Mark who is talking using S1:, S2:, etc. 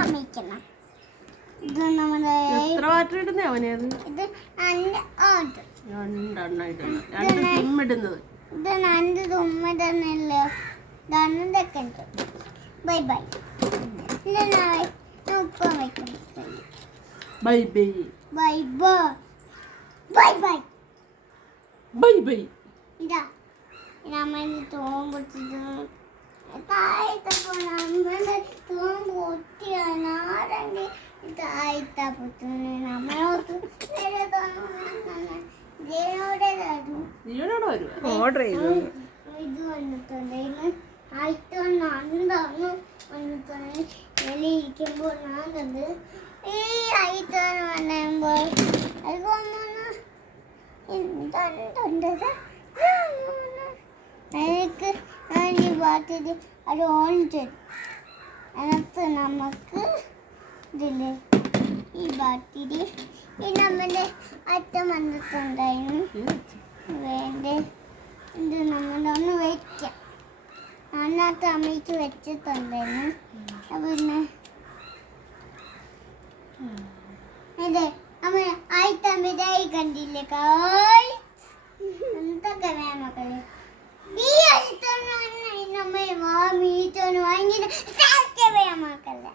S1: അമ്മയ്ക്കണം ഇത് നമ്മുടെ എത്ര വാട്ടർ ഇടുന്നേ അവനെ അത് ഇത് എന്റെ ഓട്ട് രണ്ടെണ്ണായിട്ടുണ്ട് രണ്ട് സിം ഇടുന്നത്. ഇത് രണ്ട് തുമ്മതന്നല്ലോ രണ്ടൊക്കെ ഉണ്ട് ബൈ ബൈ ഇത് ഞാൻ ഉപ്പം വയ്ക്കുന്നു bye bye bye bye bye bye bye bye ഇതാ. നമ്മൾ തോം പൊട്ടിച്ചത് താഴത്തപ്പോൾ നമ്മൾ തോം പൊട്ടിയാണ് ആരണ്ട് താഴത്ത പൊട്ടുന്നു? നമ്മളോട്ട് ഓർഡർ ചെയ്തു. ഇത് വന്നിട്ടുണ്ടായിരുന്നു ആയിട്ട് നന്നാണ് വന്നിട്ടുണ്ട്. വെളിയിരിക്കുമ്പോൾ ഞാൻ കണ്ട് ഈ ആയിട്ട് പറയുമ്പോൾ അത് ഒന്നും ഇതുണ്ടത് പാട്ടിൽ അത് ഓൺ ചെയ്തു അതിനകത്ത് നമുക്ക് ഇതിൽ ഈ ബാറ്റിൽ ഈ നമ്മുടെ അറ്റം വന്നിട്ടുണ്ടായിരുന്നു. വേണ്ടേ? ഇത് നമ്മളൊന്ന് വയ്ക്കാം അതിനകത്ത് അമ്മയ്ക്ക് വെച്ചിട്ടുണ്ടായിരുന്നു. പിന്നെ അതെ അമ്മ ആയിട്ടമ്മിതായി കണ്ടില്ലേ കായ് தேவையமாக்கல